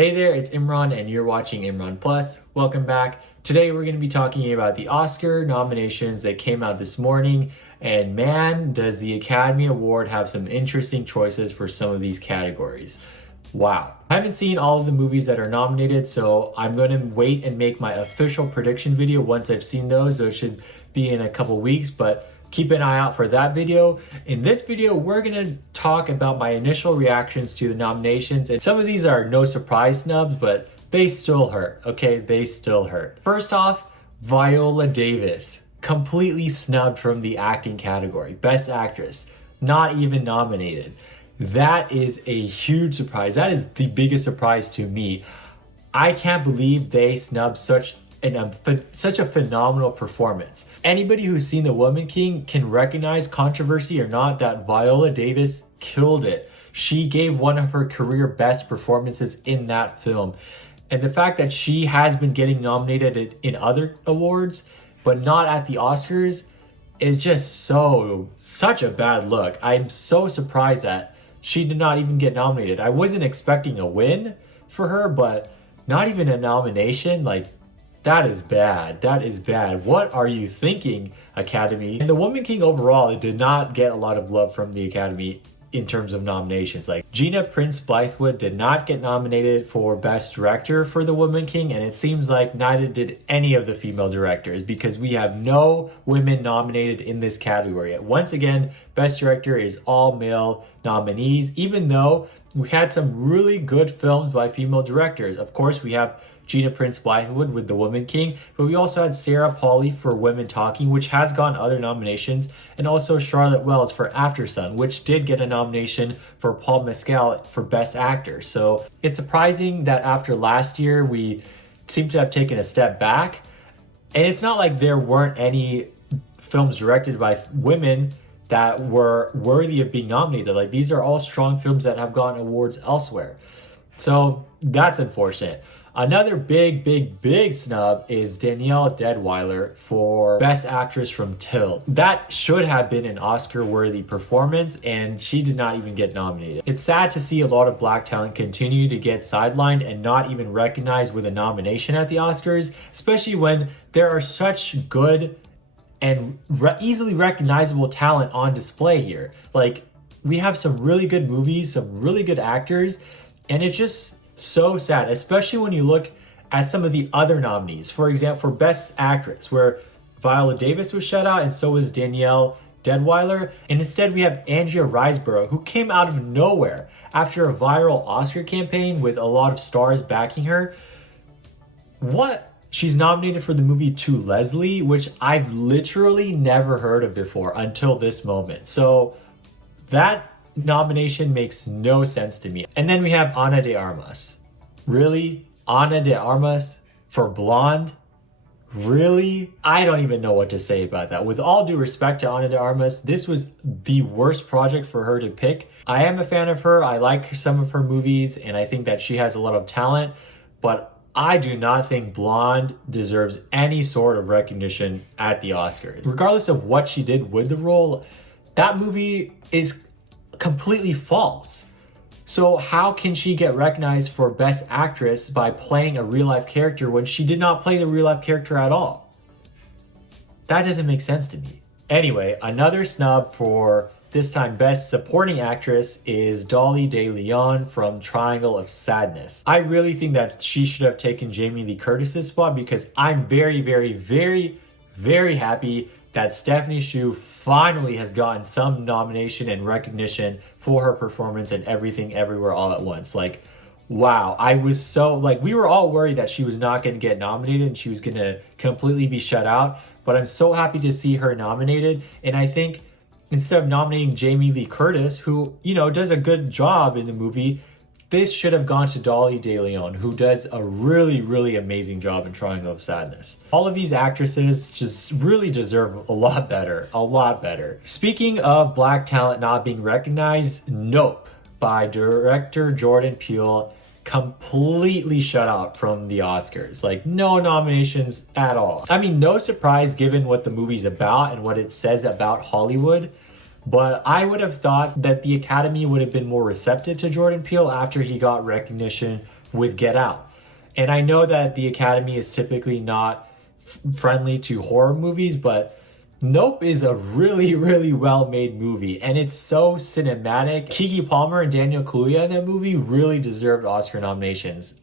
Hey there, it's Imran and you're watching Imran Plus. Welcome back. Today we're going to be talking about the Oscar nominations that came out this morning, and man, does the Academy Award have some interesting choices for some of these categories. Wow. I haven't seen all of the movies that are nominated, so I'm going to wait and make my official prediction video once I've seen those. Those should be in a couple weeks, but keep an eye out for that video. In this video, we're gonna talk about my initial reactions to the nominations, and some of these are no surprise snubs, but they still hurt, okay? They still hurt. First off, Viola Davis, completely snubbed from the acting category. Best Actress, not even nominated. That is a huge surprise. That is the biggest surprise to me. I can't believe they snubbed such a phenomenal performance. Anybody who's seen The Woman King can recognize, controversy or not, that Viola Davis killed it. She gave one of her career best performances in that film. And the fact that she has been getting nominated in other awards, but not at the Oscars, is just such a bad look. I'm so surprised that she did not even get nominated. I wasn't expecting a win for her, but not even a nomination, like, that is bad. That is bad. What are you thinking, Academy? And The Woman King overall, it did not get a lot of love from the Academy in terms of nominations. Like, Gina Prince Bythewood did not get nominated for Best Director for The Woman King, and it seems like neither did any of the female directors, because we have no women nominated in this category. Once again, Best Director is all male nominees, even though we had some really good films by female directors. Of course, we have Gina Prince Bythewood with The Woman King, but we also had Sarah Polley for Women Talking, which has gotten other nominations, and also Charlotte Wells for Aftersun, which did get a nomination for Paul Mescal for Best Actor. So it's surprising that after last year, we seem to have taken a step back. And it's not like there weren't any films directed by women that were worthy of being nominated. Like, these are all strong films that have gotten awards elsewhere. So that's unfortunate. Another big snub is Danielle Deadwyler for Best Actress from Till. That should have been an Oscar-worthy performance, and she did not even get nominated. It's sad to see a lot of Black talent continue to get sidelined and not even recognized with a nomination at the Oscars, especially when there are such good and easily recognizable talent on display here. Like, we have some really good movies, some really good actors, and it's just so sad, especially when you look at some of the other nominees. For example, for Best Actress, where Viola Davis was shut out and so was Danielle Deadwyler, and instead we have Andrea Riseborough, who came out of nowhere after a viral Oscar campaign with a lot of stars backing her. She's nominated for the movie To Leslie, which I've literally never heard of before until this moment. So that nomination makes no sense to me. And then we have Ana de Armas. Really? Ana de Armas for Blonde? Really? I don't even know what to say about that. With all due respect to Ana de Armas, this was the worst project for her to pick. I am a fan of her. I like some of her movies, and I think that she has a lot of talent, but I do not think Blonde deserves any sort of recognition at the Oscars. Regardless of what she did with the role, that movie is completely false. So how can she get recognized for Best Actress by playing a real-life character when she did not play the real-life character at all? That doesn't make sense to me. Anyway, another snub for this time Best Supporting Actress is Dolly De Leon from Triangle of Sadness. I really think that she should have taken Jamie Lee Curtis's spot, because I'm very happy that Stephanie Hsu finally has gotten some nomination and recognition for her performance in Everything Everywhere All at Once. Like, wow. I was so, like, we were all worried that she was not going to get nominated and she was going to completely be shut out, but I'm so happy to see her nominated. And I think instead of nominating Jamie Lee Curtis, who, you know, does a good job in the movie, this should have gone to Dolly De Leon, who does a really amazing job in Triangle of Sadness. All of these actresses just really deserve a lot better. Speaking of Black talent not being recognized, Nope by director Jordan Peele completely shut out from the Oscars. Like, no nominations at all. I mean, no surprise given what the movie's about and what it says about Hollywood. But I would have thought that the Academy would have been more receptive to Jordan Peele after he got recognition with Get Out. And I know that the Academy is typically not friendly to horror movies, but Nope is a really, really well-made movie, and it's so cinematic. Keke Palmer and Daniel Kaluuya in that movie really deserved Oscar nominations,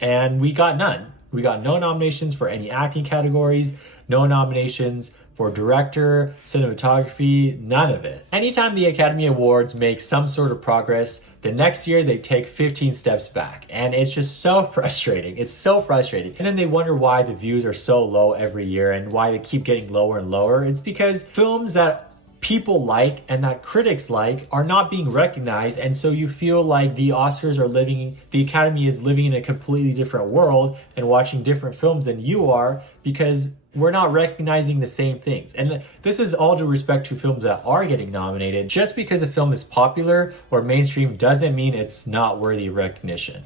and we got none. We got no nominations for any acting categories, no nominations for director, cinematography, none of it. Anytime the Academy Awards make some sort of progress, the next year they take 15 steps back. And it's just so frustrating. It's so frustrating. And then they wonder why the views are so low every year and why they keep getting lower and lower. It's because films that people like and that critics like are not being recognized, and so you feel like the Academy is living in a completely different world and watching different films than you are, because we're not recognizing the same things. And this is all due respect to films that are getting nominated. Just because a film is popular or mainstream doesn't mean it's not worthy of recognition.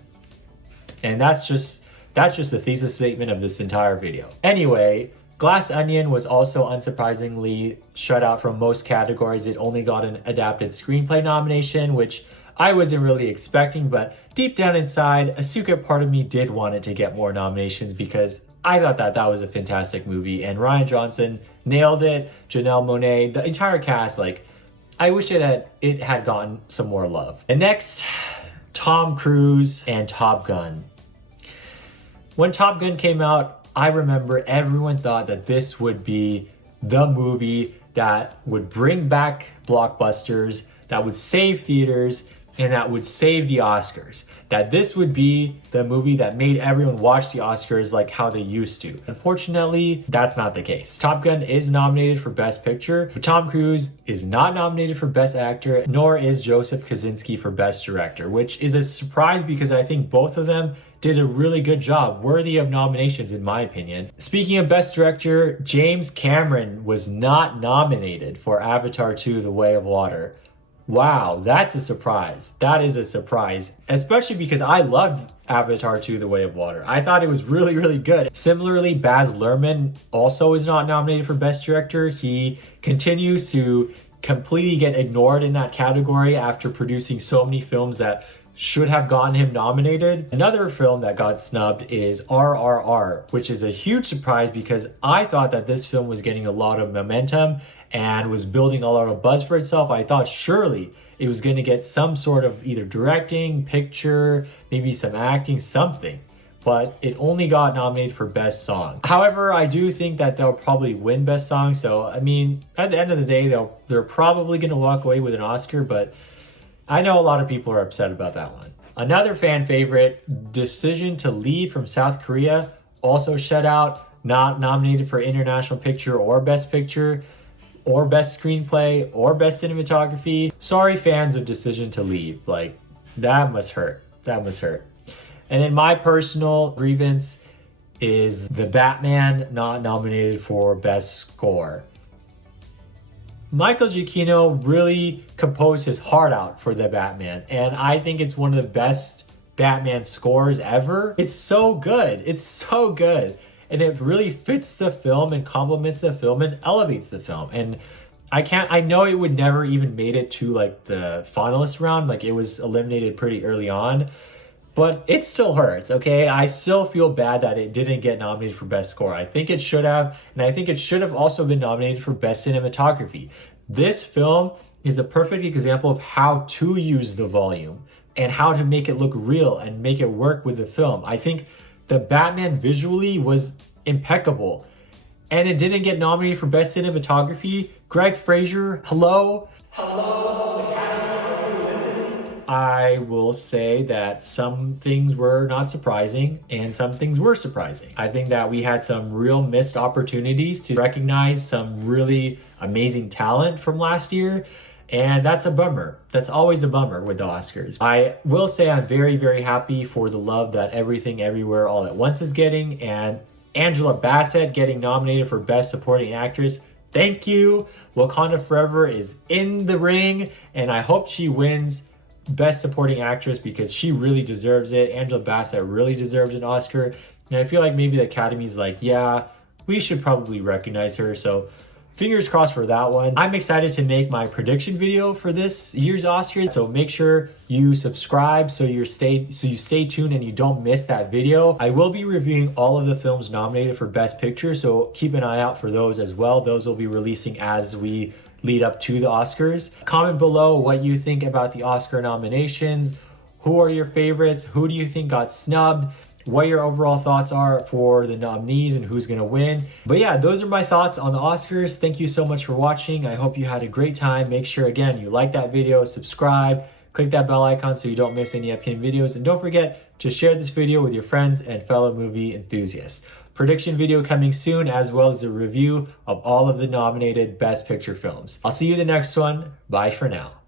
And that's just the thesis statement of this entire video. Anyway, Glass Onion was also unsurprisingly shut out from most categories. It only got an adapted screenplay nomination, which I wasn't really expecting, but deep down inside, a secret part of me did want it to get more nominations because I thought that was a fantastic movie, and Rian Johnson nailed it. Janelle Monáe, the entire cast, I wish it had gotten some more love. And next, Tom Cruise and Top Gun. When Top Gun came out, I remember everyone thought that this would be the movie that would bring back blockbusters, that would save theaters, and that would save the Oscars. That this would be the movie that made everyone watch the Oscars like how they used to. Unfortunately, that's not the case. Top Gun is nominated for Best Picture, but Tom Cruise is not nominated for Best Actor, nor is Joseph Kosinski for Best Director, which is a surprise because I think both of them did a really good job, worthy of nominations in my opinion. Speaking of Best Director, James Cameron was not nominated for Avatar 2: The Way of Water. Wow, that's a surprise. That is a surprise, especially because I loved Avatar 2: The Way of Water. I thought it was really, really good. Similarly, Baz Luhrmann also is not nominated for Best Director. He continues to completely get ignored in that category after producing so many films that should have gotten him nominated. Another film that got snubbed is RRR, which is a huge surprise because I thought that this film was getting a lot of momentum and was building a lot of buzz for itself. I thought surely it was going to get some sort of either directing, picture, maybe some acting, something. But it only got nominated for Best Song. However, I do think that they'll probably win Best Song. So, I mean, at the end of the day, they're probably going to walk away with an Oscar, but I know a lot of people are upset about that one. Another fan favorite, Decision to Leave from South Korea, also shut out, not nominated for International Picture or Best Picture, or Best Screenplay, or Best Cinematography. Sorry, fans of Decision to Leave. That must hurt. That must hurt. And then my personal grievance is The Batman, not nominated for Best Score. Michael Giacchino really composed his heart out for The Batman, and I think it's one of the best Batman scores ever. It's so good. It's so good. And it really fits the film and complements the film and elevates the film. And I know it would never even made it to the finalist round. It was eliminated pretty early on, but it still hurts, okay? I still feel bad that it didn't get nominated for Best Score. I think it should have, and I think it should have also been nominated for Best Cinematography. This film is a perfect example of how to use the volume and how to make it look real and make it work with the film. I think The Batman visually was impeccable, and it didn't get nominated for Best Cinematography. Greg Fraser, hello? Hello, Academy, are you listening? I will say that some things were not surprising and some things were surprising. I think that we had some real missed opportunities to recognize some really amazing talent from last year. And that's a bummer. That's always a bummer with the Oscars. I will say I'm very, very happy for the love that Everything Everywhere All at Once is getting, and Angela Bassett getting nominated for Best Supporting Actress. Thank you. Wakanda Forever is in the ring, and I hope she wins Best Supporting Actress because she really deserves it. Angela Bassett really deserves an Oscar. And I feel like maybe the Academy's yeah, we should probably recognize her. So fingers crossed for that one. I'm excited to make my prediction video for this year's Oscars, so make sure you subscribe so you stay tuned and you don't miss that video. I will be reviewing all of the films nominated for Best Picture, so keep an eye out for those as well. Those will be releasing as we lead up to the Oscars. Comment below what you think about the Oscar nominations. Who are your favorites? Who do you think got snubbed? What your overall thoughts are for the nominees and who's gonna win. But yeah, those are my thoughts on the Oscars. Thank you so much for watching. I hope you had a great time. Make sure, again, you like that video, subscribe, click that bell icon so you don't miss any upcoming videos. And don't forget to share this video with your friends and fellow movie enthusiasts. Prediction video coming soon, as well as a review of all of the nominated Best Picture films. I'll see you in the next one. Bye for now.